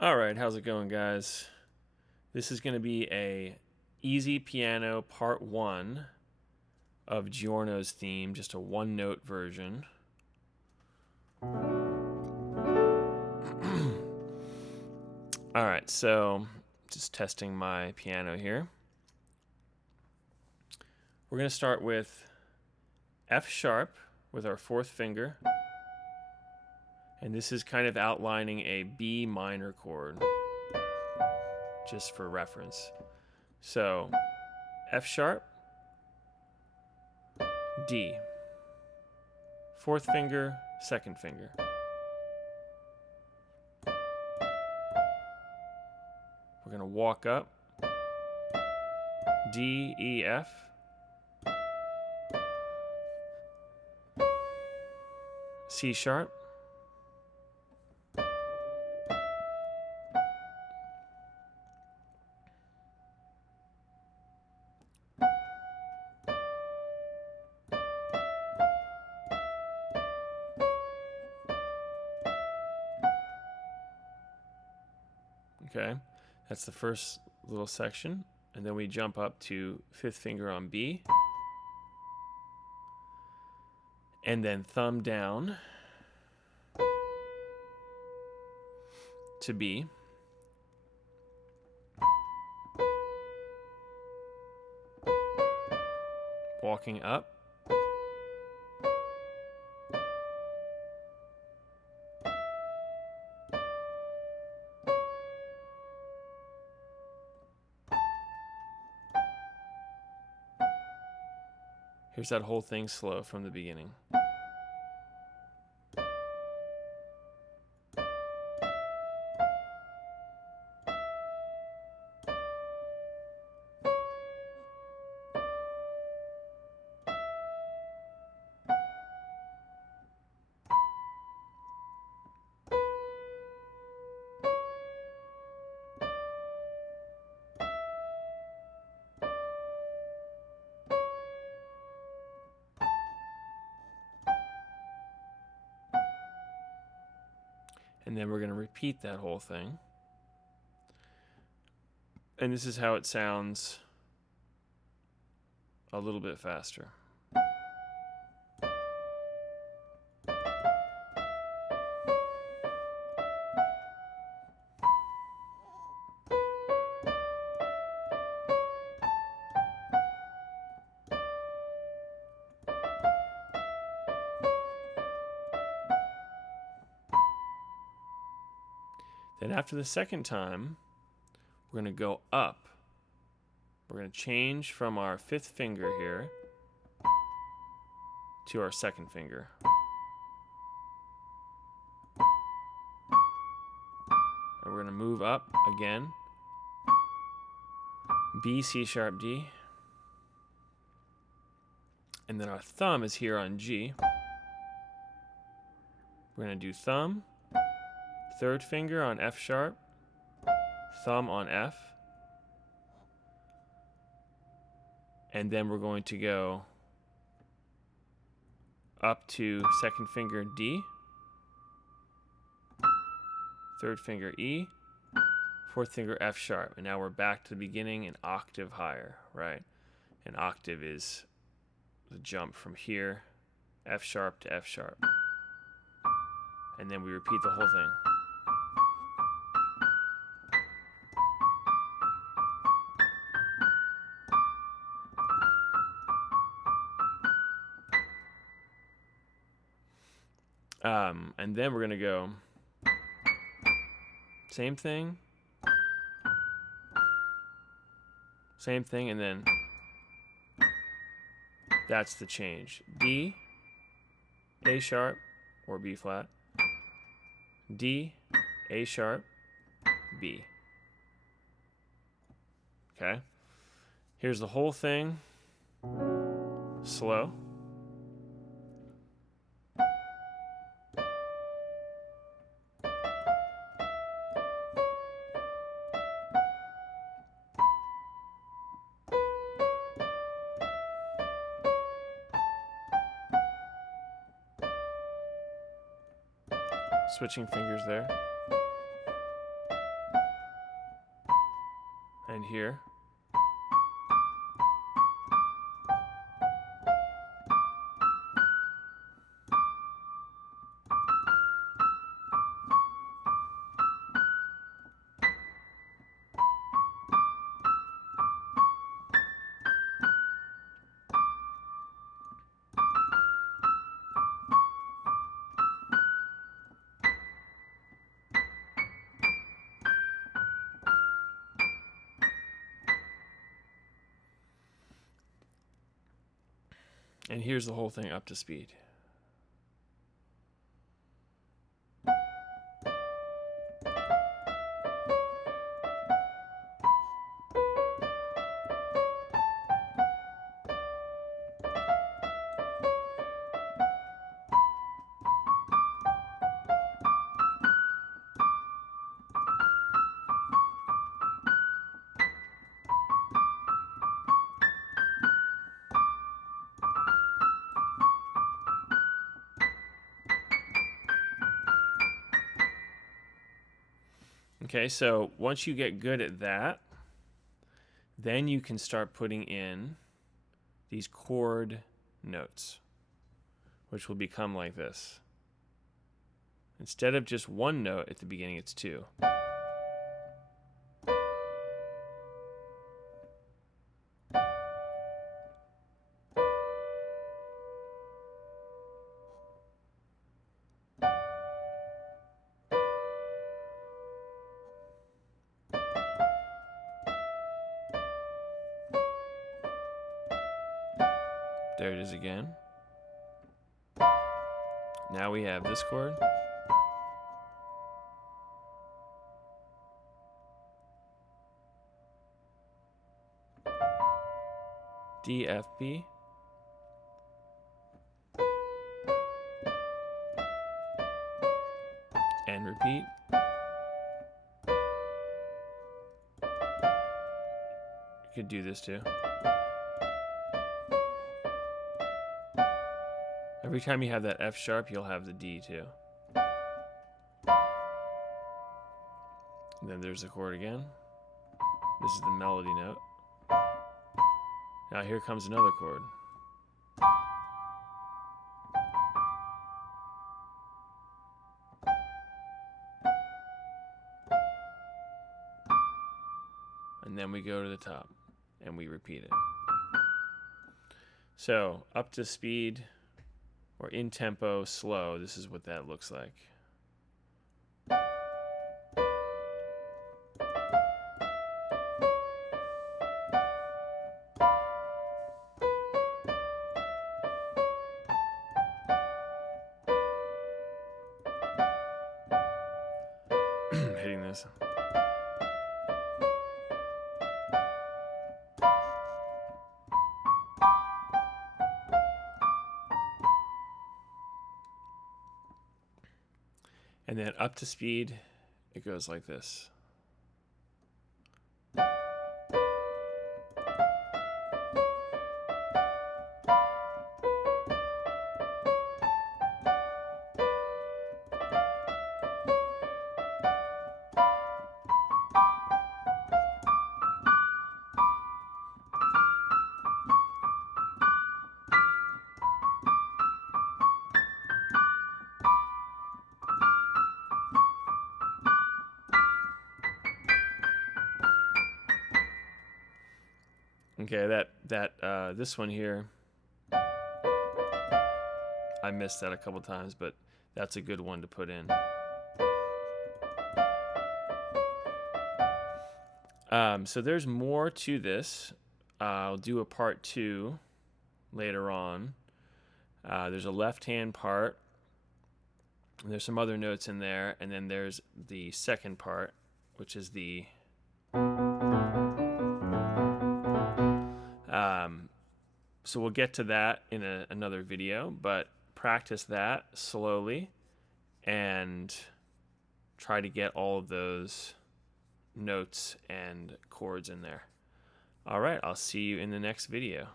All right, how's it going, guys? This is going to be a easy piano part 1 of Giorno's theme, just a one-note version. All right, so just testing my piano here. We're going to start with F sharp with our fourth finger. And this is kind of outlining a B minor chord, just for reference. So, F sharp, D. Fourth finger, second finger. We're going to walk up, D, E, F. C sharp. Okay, that's the first little section. And then we jump up to fifth finger on B. And then thumb down to B. Walking up. Here's that whole thing slow from the beginning. And then we're going to repeat that whole thing. And this is how it sounds a little bit faster. Then after the second time, we're going to go up. We're going to change from our fifth finger here to our second finger. And we're going to move up again. B, C sharp, D. And then our thumb is here on G. We're going to do thumb, third finger on F sharp, thumb on F. And then we're going to go up to second finger D, third finger E, fourth finger F sharp. And now we're back to the beginning, an octave higher, right? An octave is the jump from here, F sharp to F sharp. And then we repeat the whole thing. And then we're going to go same thing, and then that's the change. D, A sharp, or B flat, D, A sharp, B. Okay? Here's the whole thing, slow. Switching fingers there. find here. And here's the whole thing up to speed. Okay, so once you get good at that, then you can start putting in these chord notes, which will become like this. Instead of just one note at the beginning, it's two. There it is again. Now we have this chord. D, F, B. And repeat. You could do this too. Every time you have that F sharp, you'll have the D too. And then there's the chord again. This is the melody note. Now here comes another chord. And then we go to the top and we repeat it. So up to speed or in tempo, slow, this is what that looks like. Hitting this. And then up to speed, it goes like this. Okay, this one here, I missed that a couple times, but that's a good one to put in. So there's more to this. I'll do a part 2 later on. There's a left-hand part. And there's some other notes in there, and then there's the second part, which is the so we'll get to that in another video, but practice that slowly and try to get all of those notes and chords in there. All right, I'll see you in the next video.